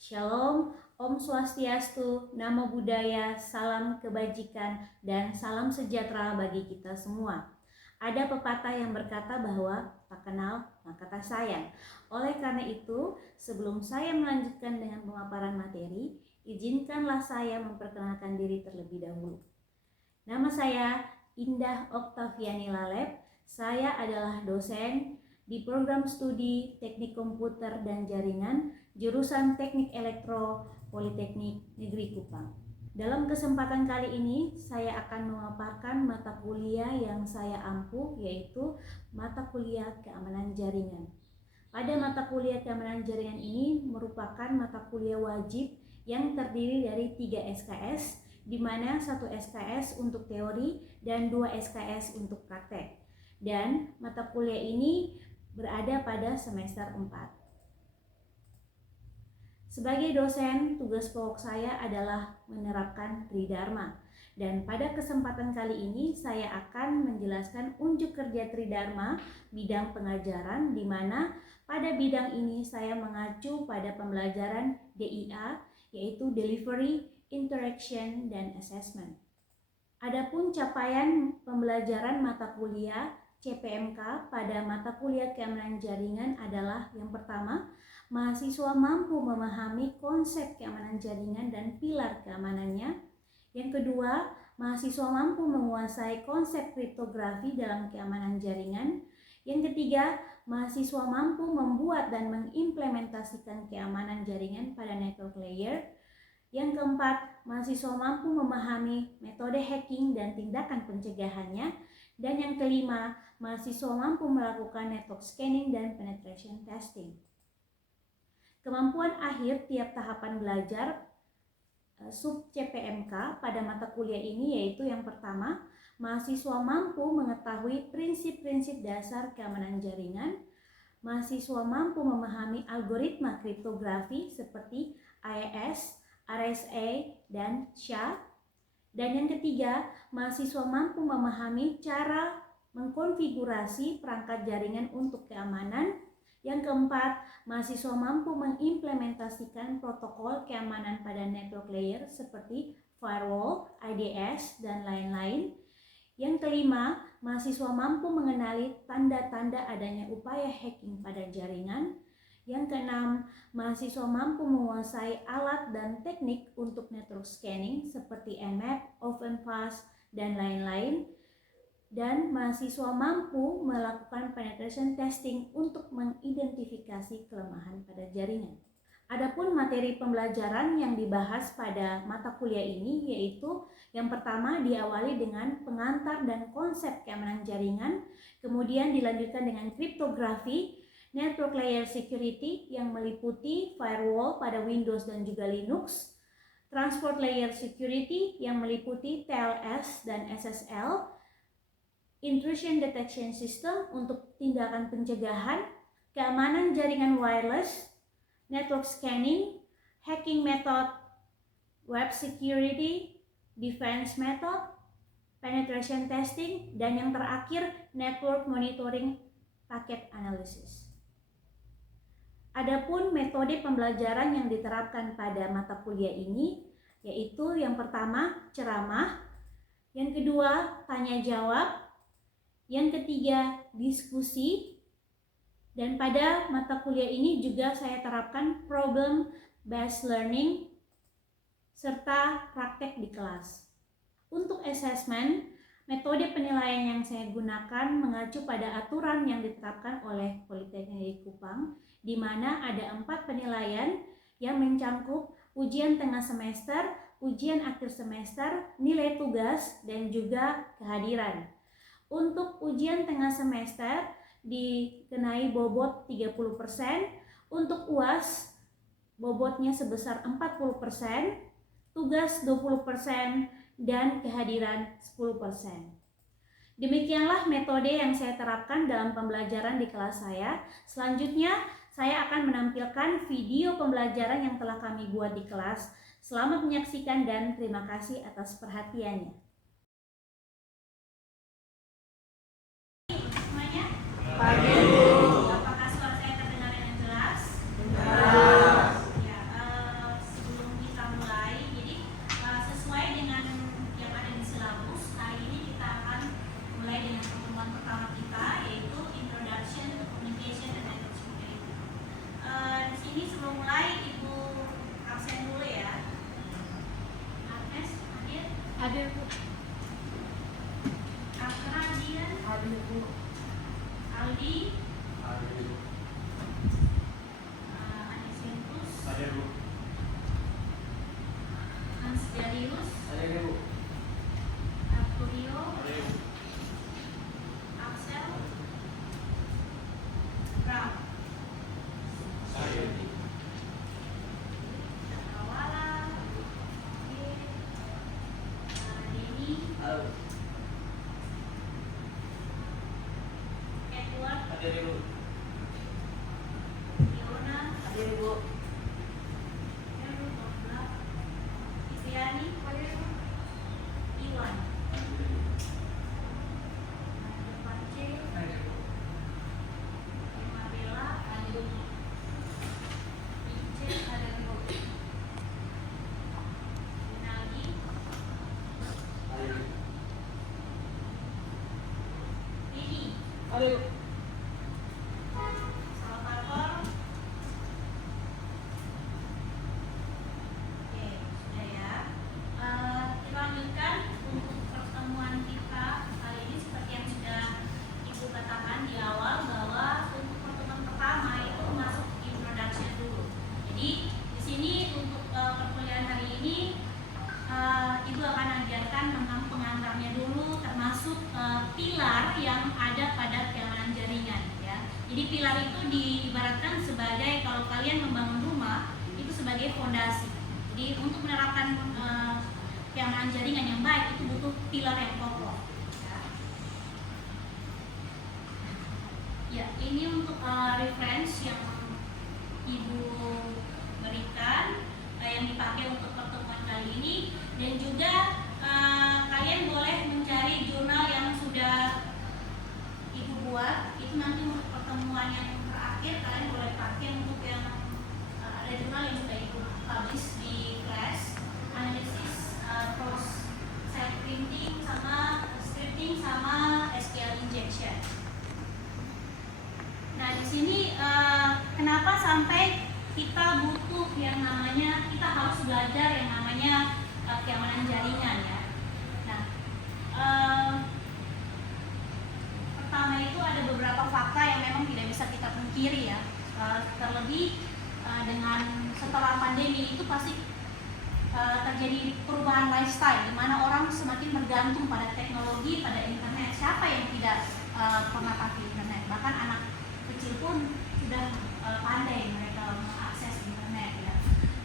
Shalom, Om Swastiastu, Namo Buddhaya, salam kebajikan, dan salam sejahtera bagi kita semua. Ada pepatah yang berkata bahwa tak kenal maka tak sayang. Oleh karena itu, sebelum saya melanjutkan dengan pemaparan materi, izinkanlah saya memperkenalkan diri terlebih dahulu. Nama saya Indah Oktaviani Laleb. Saya adalah dosen di program studi Teknik Komputer dan Jaringan, jurusan Teknik Elektro, Politeknik Negeri Kupang. Dalam kesempatan kali ini, saya akan memaparkan mata kuliah yang saya ampuh, yaitu mata kuliah Keamanan Jaringan. Pada mata kuliah Keamanan Jaringan ini merupakan mata kuliah wajib yang terdiri dari 3 SKS, di mana 1 SKS untuk teori dan 2 SKS untuk praktek. Dan mata kuliah ini berada pada semester 4. Sebagai dosen, tugas pokok saya adalah menerapkan Tridharma. Dan pada kesempatan kali ini saya akan menjelaskan unjuk kerja Tridharma bidang pengajaran, di mana pada bidang ini saya mengacu pada pembelajaran DIA, yaitu Delivery, Interaction, dan Assessment. Adapun capaian pembelajaran mata kuliah CPMK pada mata kuliah Keamanan Jaringan adalah yang pertama, mahasiswa mampu memahami konsep keamanan jaringan dan pilar keamanannya. Yang kedua, mahasiswa mampu menguasai konsep kriptografi dalam keamanan jaringan. Yang ketiga, mahasiswa mampu membuat dan mengimplementasikan keamanan jaringan pada network layer. Yang keempat, mahasiswa mampu memahami metode hacking dan tindakan pencegahannya. Dan yang kelima, mahasiswa mampu melakukan network scanning dan penetration testing. Kemampuan akhir tiap tahapan belajar sub CPMK pada mata kuliah ini yaitu yang pertama, mahasiswa mampu mengetahui prinsip-prinsip dasar keamanan jaringan. Mahasiswa mampu memahami algoritma kriptografi seperti AES, RSA, dan SHA. Dan yang ketiga, mahasiswa mampu memahami cara mengkonfigurasi perangkat jaringan untuk keamanan. Yang keempat, mahasiswa mampu mengimplementasikan protokol keamanan pada network layer seperti firewall, IDS, dan lain-lain. Yang kelima, mahasiswa mampu mengenali tanda-tanda adanya upaya hacking pada jaringan. Yang keenam, mahasiswa mampu menguasai alat dan teknik untuk network scanning seperti Nmap, OpenFast, dan lain-lain. Dan mahasiswa mampu melakukan penetration testing untuk mengidentifikasi kelemahan pada jaringan. Adapun materi pembelajaran yang dibahas pada mata kuliah ini yaitu yang pertama diawali dengan pengantar dan konsep keamanan jaringan, kemudian dilanjutkan dengan kriptografi, network layer security yang meliputi firewall pada Windows dan juga Linux, transport layer security yang meliputi TLS dan SSL, intrusion detection system untuk tindakan pencegahan, keamanan jaringan wireless, network scanning, hacking method, web security, defense method, penetration testing, dan yang terakhir network monitoring packet analysis. Adapun metode pembelajaran yang diterapkan pada mata kuliah ini yaitu yang pertama ceramah, yang kedua tanya jawab, yang ketiga diskusi, dan pada mata kuliah ini juga saya terapkan problem based learning serta praktek di kelas. Untuk assessment, metode penilaian yang saya gunakan mengacu pada aturan yang ditetapkan oleh Politeknik Kupang, di mana ada 4 penilaian yang mencangkup ujian tengah semester, ujian akhir semester, nilai tugas, dan juga kehadiran. Untuk ujian tengah semester dikenai bobot 30%, untuk UAS bobotnya sebesar 40%, tugas 20%, dan kehadiran 10%. Demikianlah metode yang saya terapkan dalam pembelajaran di kelas saya. Selanjutnya, saya akan menampilkan video pembelajaran yang telah kami buat di kelas. Selamat menyaksikan dan terima kasih atas perhatiannya. Semuanya? Pagi. Apakah suara saya terdengar dengan jelas? Jelas. Ya, Hadir Bu. Akradian. Hadir Bu. Aldi. Hadir Bu. Anisintus. Hadir Bu. Hans Darius. Hadir Bu. Arturio. Hadir Bu. Axel. Bram. Hadir Bu. Cakrawala. Oke. Denny. Halo. Edward. Hadir Bu. Fiona. Hadir Bu. Heru. Tobla. Isyani. Iwan. Depanche. Hadir Bu. Mabella. Hadir Bu. Ince. Hadir Bu. Rinaldi. Hadir Bu. Denny. Hadir Bu. Salvatore. Oke, sudah ya. Kita lanjutkan untuk pertemuan kita kali ini seperti yang sudah Ibu katakan di awal bahwa untuk pertemuan pertama itu masuk introduction dulu. Jadi di sini untuk perkuliahan hari ini Ibu akan ajarkan tentang pengantarnya dulu, termasuk pilar yang ada pada keamanan jaringan ya. Jadi pilar itu diibaratkan sebagai kalau kalian membangun rumah itu sebagai fondasi. Jadi untuk menerapkan keamanan jaringan yang baik itu butuh pilar yang kokoh. Ya, ini untuk reference yang Ibu berikan yang dipakai untuk pertemuan kali ini, dan juga kalian boleh mencari jurnal yang sudah Ibu buat. Itu nanti untuk pertemuan yang terakhir kalian boleh pakai untuk yang ada jurnal yang sudah Ibu publish di kelas, analisis cross site printing sama scripting sama SQL injection. Nah di sini kenapa sampai kita butuh yang namanya, kita harus belajar yang namanya keamanan jaringan ya. Nah pertama itu ada beberapa fakta yang memang tidak bisa kita pungkiri ya. Terlebih dengan setelah pandemi itu pasti terjadi perubahan lifestyle di mana orang semakin bergantung pada teknologi, pada internet. Siapa yang tidak pernah pakai internet? Bahkan anak kecil pun sudah pandai mereka mengakses internet ya.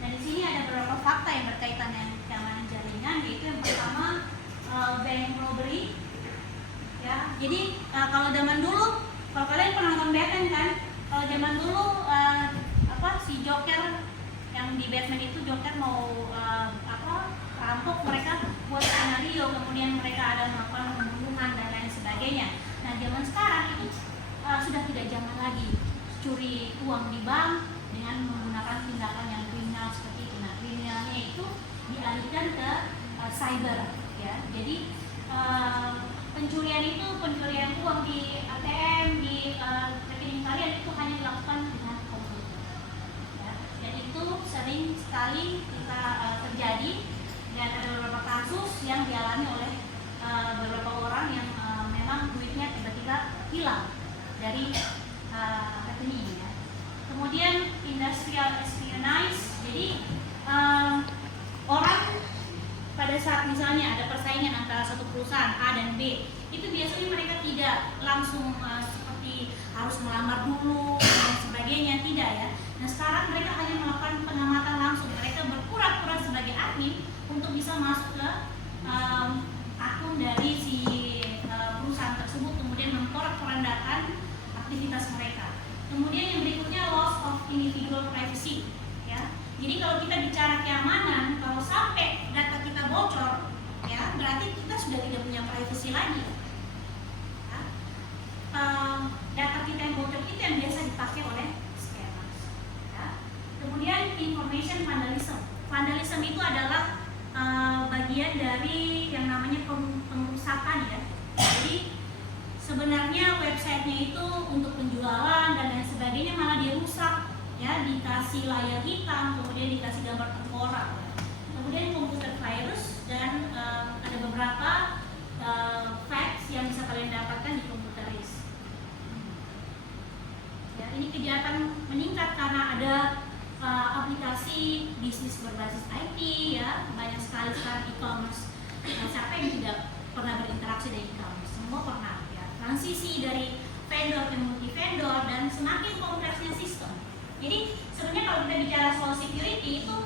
Dan di sini ada beberapa fakta yang berkaitan dengan keamanan jaringan, yaitu yang pertama bank robbery ya. Jadi kalau zaman dulu, kalau kalian pernah nonton Batman kan, kalau zaman dulu si Joker yang di Batman itu, Joker mau rampok, mereka buat skenario, kemudian mereka ada melakukan pembunuhan dan lain sebagainya. Nah zaman sekarang itu sudah tidak zaman lagi curi uang di bank dengan menggunakan tindakan yang kriminal seperti itu. Nah kriminalnya itu dialihkan ke cyber ya. Jadi pencurian itu, pencurian uang di ATM, di rekening kalian itu hanya dilakukan dengan komputer ya. Dan itu sering sekali kita terjadi, dan ada beberapa kasus yang dialami oleh beberapa orang yang memang duitnya tiba-tiba hilang dari rekening ya. Kemudian industrial espionage, jadi orang pada saat misalnya ada persaingan antara satu perusahaan A dan B, itu biasanya mereka tidak langsung seperti harus melamar dulu dan sebagainya, tidak ya. Nah sekarang mereka hanya melakukan pengamatan langsung, mereka berpura-pura sebagai admin untuk bisa masuk ke akun dari si perusahaan tersebut, kemudian memporak-porandakan aktivitas mereka. Kemudian yang berikutnya loss of individual privacy ya. Jadi kalau kita bicara keamanan, kalau sampai data kita bocor ya, berarti kita sudah tidak punya privacy lagi ya. Data kita yang bocor itu yang biasa dipakai oleh scammers ya. Kemudian information vandalism. Vandalism itu adalah bagian dari yang namanya pengerusakan ya. Jadi sebenarnya websitenya itu untuk penjualan dan lain sebagainya malah dirusak ya, dikasih layar hitam, kemudian dikasih gambar tengkorak ya. Kemudian computer virus, dan ada sekarang e-commerce. Siapa yang tidak pernah berinteraksi dengan e-commerce? Semua pernah ya. Transisi dari vendor ke multi vendor dan semakin kompleksnya sistem. Jadi sebenarnya kalau kita bicara soal security itu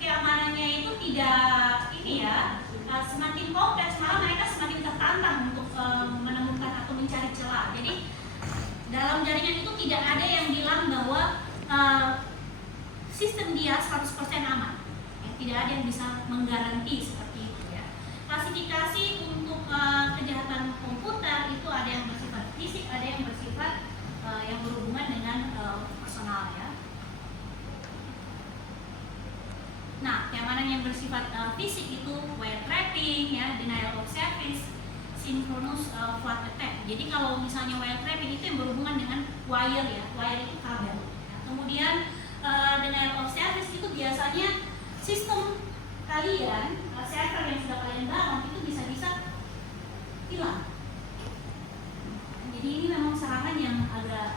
keamanannya itu tidak ini ya, semakin kompleks, malah mereka semakin tertantang untuk menemukan atau mencari celah. Jadi dalam jaringan itu tidak ada yang bilang bahwa sistem dia 100% aman. Ya, tidak ada yang bisa menggaranti seperti itu ya. Klasifikasi untuk kejahatan komputer itu ada yang bersifat fisik, ada yang bersifat yang berhubungan dengan personal ya. Nah, keamanan yang bersifat fisik itu wire trapping, ya, denial of service, synchronous flood attack. Jadi kalau misalnya wire trapping itu yang berhubungan dengan wire ya, wire itu kabel. Ya. Kemudian denial of service itu biasanya sistem kalian, server yang sudah kalian bangun itu bisa-bisa hilang. Jadi ini memang serangan yang agak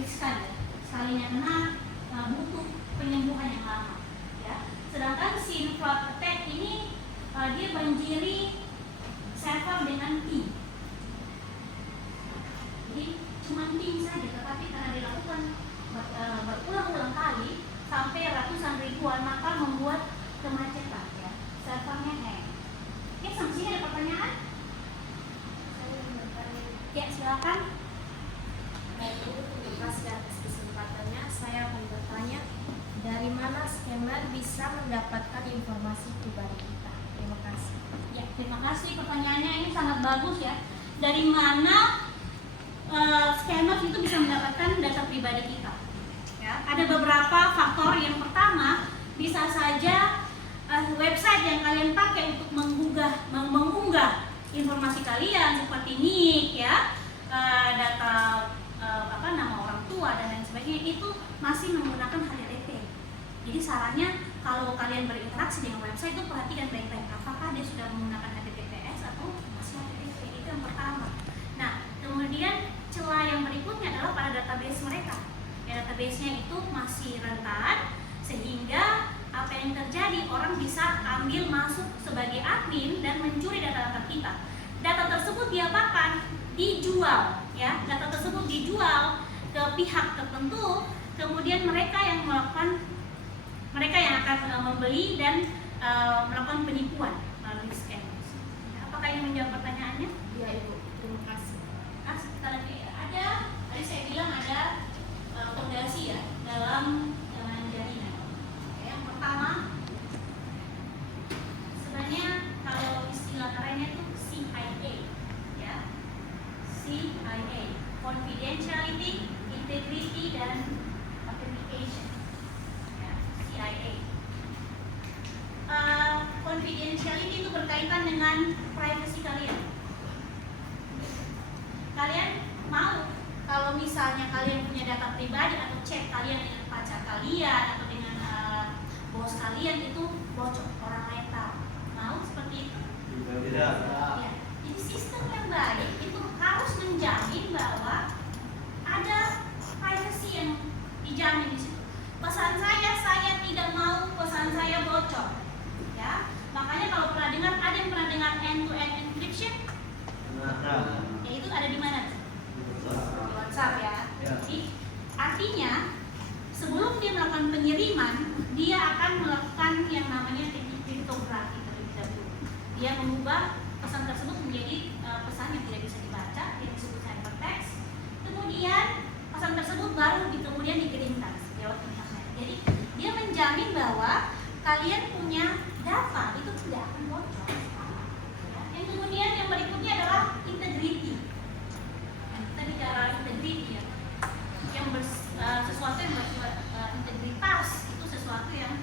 riskan ya. Sekalinya kena butuh penyembuhan yang lama. Sedangkan SYN fraud attack ini dia banjiri server dengan ping. Jadi cuma ping saja, tetapi karena dilakukan berulang-ulang kali sampai ratusan ribuan, maka membuat kemacetan ya. Servernya hang. Ya, sampai sini ada pertanyaan? Ya, silakan. Baik, terima kasih atas kesempatannya. Saya akan bertanya, dari mana scammer bisa mendapatkan informasi pribadi kita? Terima kasih. Ya, terima kasih pertanyaannya, ini sangat bagus ya. Dari mana scammer itu bisa mendapatkan data pribadi kita? Ya, ada beberapa faktor. Yang pertama, bisa saja website yang kalian pakai untuk mengunggah informasi kalian seperti nick ya, data nama orang tua dan lain sebagainya itu masih menggunakan HTTP. Jadi sarannya kalau kalian berinteraksi dengan website itu perhatikan baik-baik apakah dia sudah menggunakan HTTPS atau masih HTTP. Itu yang pertama. Nah, kemudian celah yang berikutnya adalah pada database mereka. Ya, database-nya itu masih rentan sehingga apa yang terjadi, orang bisa ambil masuk sebagai admin dan mencuri data-data kita. Data tersebut diapakan? Dijual ya. Data tersebut dijual ke pihak tertentu, kemudian mereka yang akan membeli dan melakukan penipuan melalui scam. Apakah ini menjawab pertanyaannya? Ya, Ibu. Terima kasih. Tadi saya bilang ada fondasi ya dalam jaringan. Yang pertama, sebenarnya kalau istilah kerennya itu CIA, ya, CIA, confidentiality, integrity dan authentication. CIA. Confidentiality itu berkaitan dengan privacy kalian. Kalian mau kalau misalnya kalian punya data pribadi atau chat kalian dengan pacar kalian atau dengan bos kalian itu bocor, orang lain tahu. Mau seperti itu? Tidak. Ya. Jadi sistem yang baik itu harus menjamin bahwa ada privacy yang dijamin di situ. Pesan saya tidak mau pesan saya bocor. Ya, makanya kalau pernah dengar, ada yang pernah dengar end-to-end encryption? Ya, itu ada di mana? Di WhatsApp ya. Jadi artinya sebelum dia melakukan pengiriman, dia akan melakukan yang namanya teknik kriptografi terlebih dahulu. Dia mengubah pesan tersebut menjadi pesan yang tidak bisa dibaca, yang disebut hypertext. Kemudian pesan tersebut baru kemudian dikirimkan lewat internet. Jadi dia menjamin bahwa kalian punya data itu tidak akan bocor. Ya. Yang kemudian yang berikutnya adalah integrity. Kita bicara integrity ya, yang sesuatu yang bersifat integritas itu sesuatu yang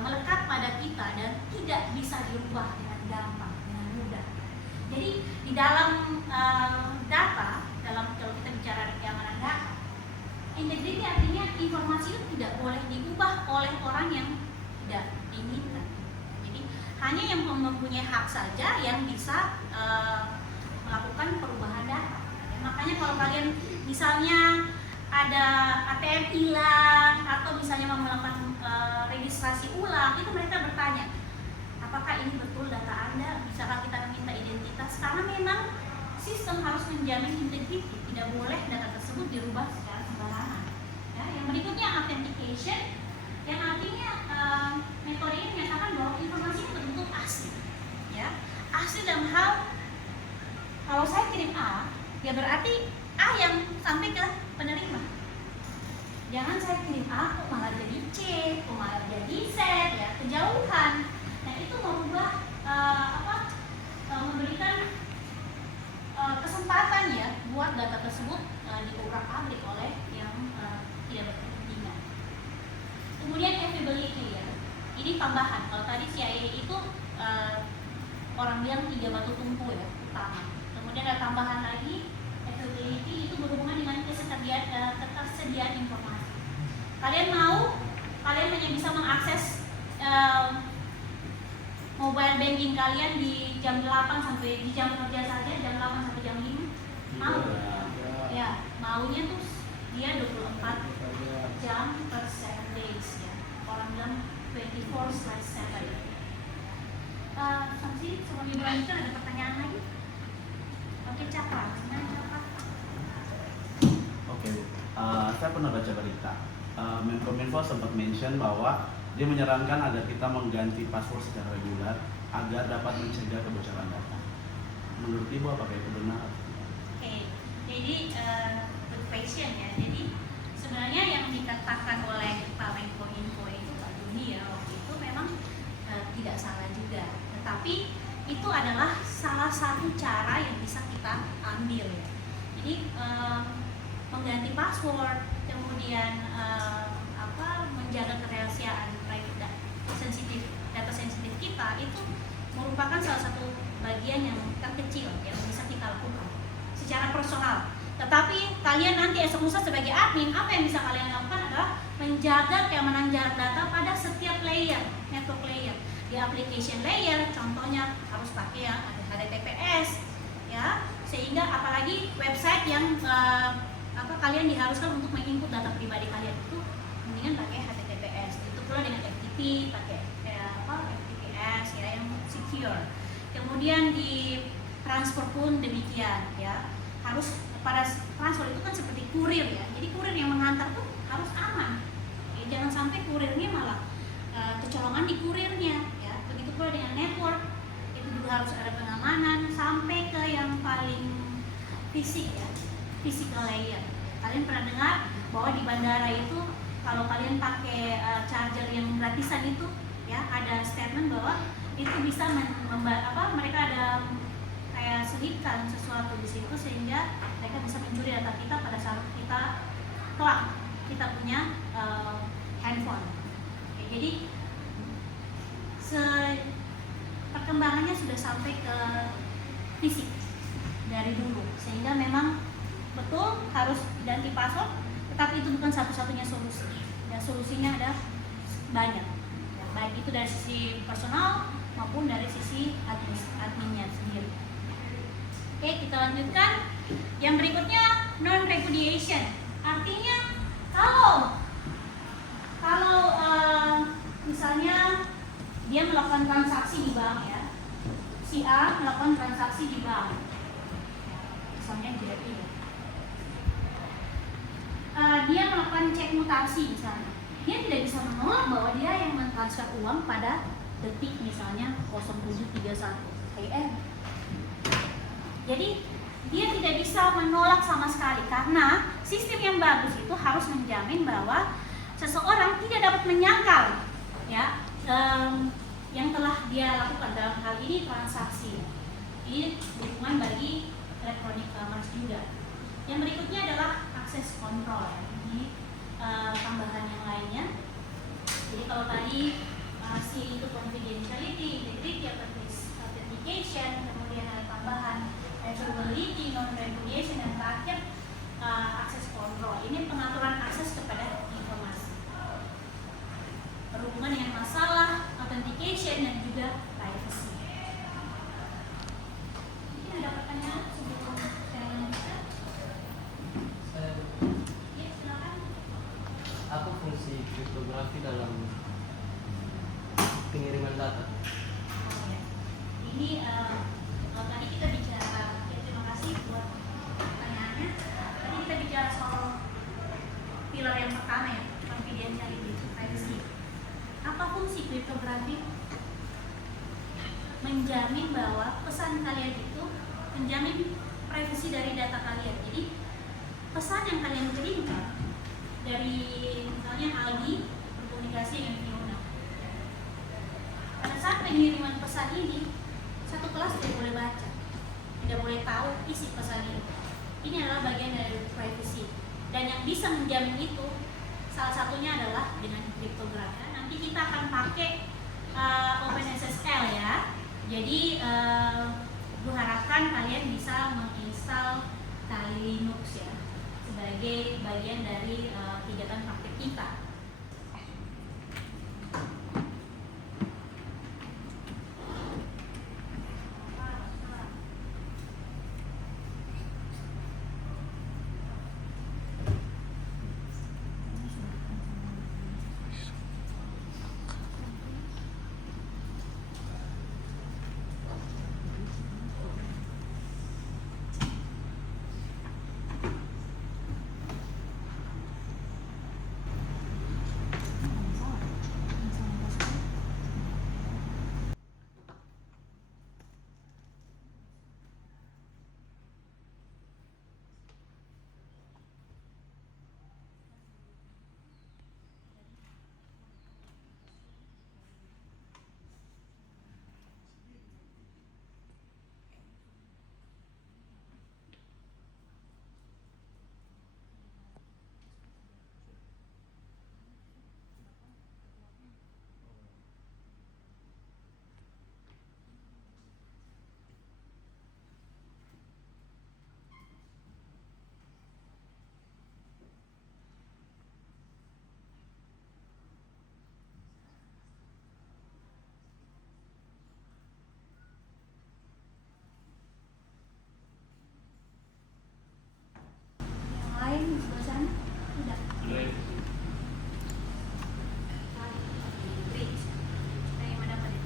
melekat pada kita dan tidak bisa dirubah dengan gampang, dengan mudah. Jadi di dalam data, kalau kita bicara keamanan data, integrity artinya informasi itu tidak boleh diubah oleh orang yang tidak diinginkan. Jadi hanya yang mempunyai hak saja yang bisa melakukan perubahan data. Ya, makanya kalau kalian misalnya ada ATM hilang atau misalnya mau melakukan registrasi ulang, itu mereka bertanya, apakah ini betul data Anda? Bisakah kita meminta identitas? Karena memang sistem harus menjamin integriti, tidak boleh data tersebut dirubah secara sembarangan. Ya, yang berikutnya authentication, yang artinya metode ini menyatakan bahwa informasi itu betul-betul asli. Ya, asli dalam hal kalau saya kirim A, ya berarti A yang sampai ke penerima. Jangan saya kirim A kok malah jadi C, kok malah jadi Z, ya kejauhan. Nah itu merubah memberikan kesempatan ya buat data tersebut diobrak-abrik oleh yang tidak berkepentingan. Kemudian availability ya, ini tambahan. Kalau tadi CIA itu orang bilang 3 batu tumpu ya utama. Kemudian ada tambahan lagi, availability itu berhubungan dengan ketersediaan informasi. Kalian hanya bisa mengakses mobile banking kalian di jam 8 sampai di jam kerja saja, jam 8 sampai jam 5. Mau? Ya, maunya tuh dia 24 jam per 7 days ya. Orang bilang 24/7. Sampai sebelum dilanjutkan ada pertanyaan lagi? Oke, Cakra. Oke, saya pernah baca berita. Menkominfo sempat mention bahwa dia menyarankan agar kita mengganti password secara reguler agar dapat mencegah kebocoran data. Menurut Ibu apakah itu benar? Oke, jadi good question ya. Jadi sebenarnya yang dikatakan oleh Pak Menkominfo itu Pak Juni ya waktu itu memang tidak salah juga. Tetapi itu adalah salah satu cara yang bisa kita ambil ya. Jadi mengganti password, kemudian menjaga kerahasiaan data sensitif kita itu merupakan salah satu bagian yang terkecil yang bisa kita lakukan secara personal. Tetapi kalian nanti esok lusa sebagai admin, apa yang bisa kalian lakukan adalah menjaga keamanan data pada setiap layer, network layer. Di application layer, contohnya harus pakai yang ada HTTPS, ya, sehingga apalagi website yang kalian diharuskan untuk menginput data pribadi kalian itu mendingan pakai HTTPS. Itu pula dengan FTP pakai FTPS ya yang secure. Kemudian di transfer pun demikian ya. Harus pada transfer itu kan seperti kurir ya. Jadi kurir yang mengantar tuh harus aman. Ya, jangan sampai kurirnya malah kecolongan di kurirnya ya. Begitu pula dengan network itu juga harus ada pengamanan sampai ke yang paling fisik ya, physical layer. Kalian pernah dengar bahwa di bandara itu kalau kalian pakai charger yang gratisan itu ya ada statement bahwa itu bisa mereka ada kayak selipkan sesuatu di situ sehingga mereka bisa mencuri data kita pada saat kita kelak kita punya handphone. Oke, jadi perkembangannya sudah sampai ke fisik dari dulu sehingga memang betul harus ganti password, tetapi itu bukan satu-satunya solusi. Ya, solusinya ada banyak, ya, baik itu dari sisi personal maupun dari sisi adminnya sendiri. Oke, kita lanjutkan. Yang berikutnya non-repudiation, artinya kalau misalnya dia melakukan transaksi di bank ya, si A melakukan transaksi di bank, misalnya JPI. Dia melakukan cek mutasi misalnya, dia tidak bisa menolak bahwa dia yang mentransfer uang pada detik misalnya 0731 AM. Jadi dia tidak bisa menolak sama sekali karena sistem yang bagus itu harus menjamin bahwa seseorang tidak dapat menyangkal ya yang telah dia lakukan dalam hal ini transaksi. Ini dukungan bagi electronic commerce juga. Yang berikutnya adalah access control. Ini tambahan yang lainnya. Jadi kalau tadi C itu confidentiality, integrity, authentication, kemudian ada tambahan availability, non-repudiation, dan terakhir access control. Ini pengaturan akses kepada informasi berhubungan dengan masalah authentication dan juga privacy. Ini ada pertanyaan sebelum saya lanjutkan? Apa fungsi kriptografi dalam data. Oh, ya. Ini kalau tadi kita bicara, ya terima kasih buat pertanyaannya. Tadi kita bicara soal pilar yang pertama ya, confidentiality, privacy. Apa fungsi kriptografi? Menjamin bahwa pesan kalian itu menjamin privasi dari data kalian. Jadi pesan yang kalian kirimkan dari misalnya Aldi berkomunikasi dengan Fiona. Pada saat pengiriman pesan ini, satu kelas tidak boleh baca, tidak boleh tahu isi pesan ini. Ini adalah bagian dari privacy. Dan yang bisa menjamin itu salah satunya adalah dengan kriptografi. Nanti kita akan pakai OpenSSL ya. Jadi gue harapkan kalian bisa menginstal Kali Linux ya sebagai bagian dari kegiatan praktik kita. Yang lain di sebelah sana? Tidak. Great. Saya mendapat ini.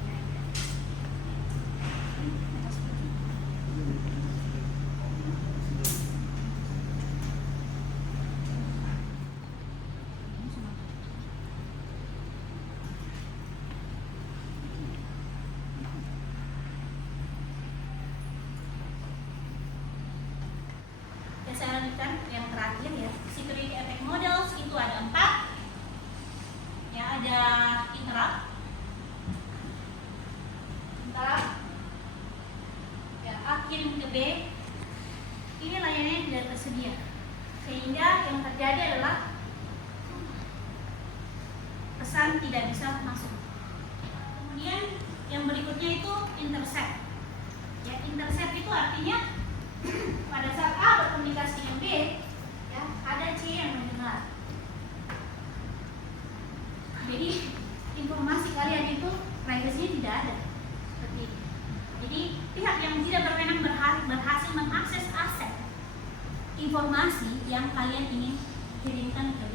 Ya, saya lanjutkan yang terakhir ya, security attack models itu ada 4 ya, ada interrupt ya, A kirim ke B, ini layanannya tidak tersedia sehingga yang terjadi adalah pesan tidak bisa masuk. Kemudian yang berikutnya itu intercept ya, intercept itu artinya pada saat A berkomunikasi dengan B, ya, ada C yang mendengar. Jadi informasi kalian itu privasinya tidak ada seperti ini. Jadi pihak yang tidak berwenang berhasil mengakses aset informasi yang kalian ingin kirimkan ke B.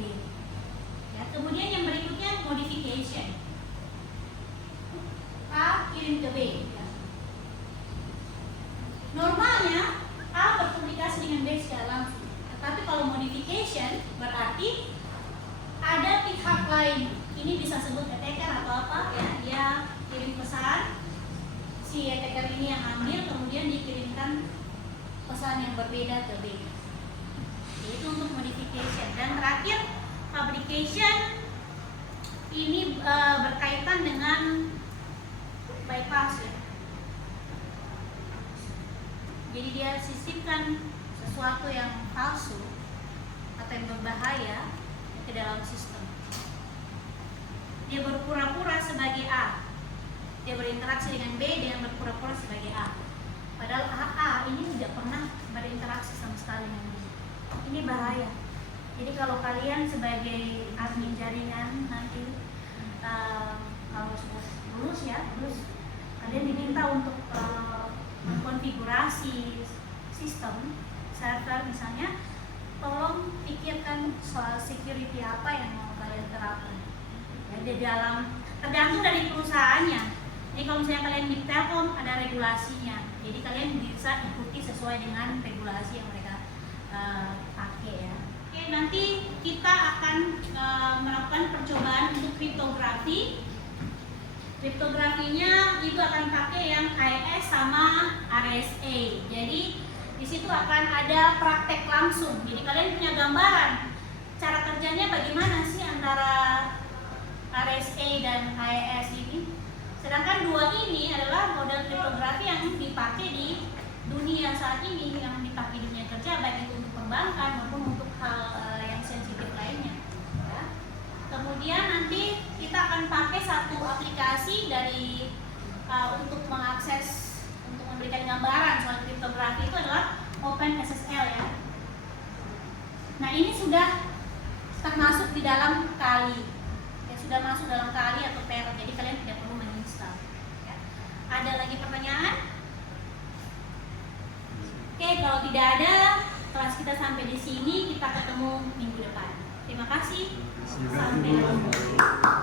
Ya, kemudian yang berikutnya modification. A kirim ke B. Ya. Normalnya A berkomunikasi dengan B secara langsung, tetapi kalau modification berarti ada pihak lain. Ini bisa sebut attacker atau apa ya, dia kirim pesan, si attacker ini yang ambil, kemudian dikirimkan pesan yang berbeda ke B. Itu untuk modification. Dan terakhir fabrication, ini berkaitan dengan bypass ya. Jadi dia sisipkan sesuatu yang palsu atau yang berbahaya ke dalam sistem. Dia berpura-pura sebagai A, dia berinteraksi dengan B dengan berpura-pura sebagai A. Padahal A ini tidak pernah berinteraksi sama sekali dengan B. Ini bahaya. Jadi kalau kalian sebagai admin jaringan nanti kalau sudah lulus ya, terus kalian diminta untuk mengkonfigurasi sistem server misalnya, tolong pikirkan soal security apa yang mau kalian terapkan. Ya, di dalam tergantung dari perusahaannya. Jadi kalau misalnya kalian di Telkom ada regulasinya, jadi kalian bisa ikuti sesuai dengan regulasi yang mereka pakai ya. Oke, nanti kita akan melakukan percobaan untuk kriptografi. Kriptografinya itu akan pakai yang AES sama RSA. Jadi di situ akan ada praktek langsung. Jadi kalian punya gambaran cara kerjanya bagaimana sih antara RSA dan AES ini. Sedangkan dua ini adalah model kriptografi yang dipakai di dunia saat ini, yang dipakai di dunia kerja, baik itu untuk perbankan maupun untuk hal yang sensitif lainnya. Ya. Kemudian nanti kita akan pakai satu aplikasi dari untuk mengakses, untuk memberikan gambaran soal kriptografi itu adalah OpenSSL ya. Nah ini sudah termasuk di dalam Kali, ya, sudah masuk dalam Kali atau Parrot, jadi kalian tidak perlu menginstal. Ya. Ada lagi pertanyaan? Oke, kalau tidak ada, kelas kita sampai di sini. Kita ketemu minggu depan. Terima kasih. Sampai jumpa.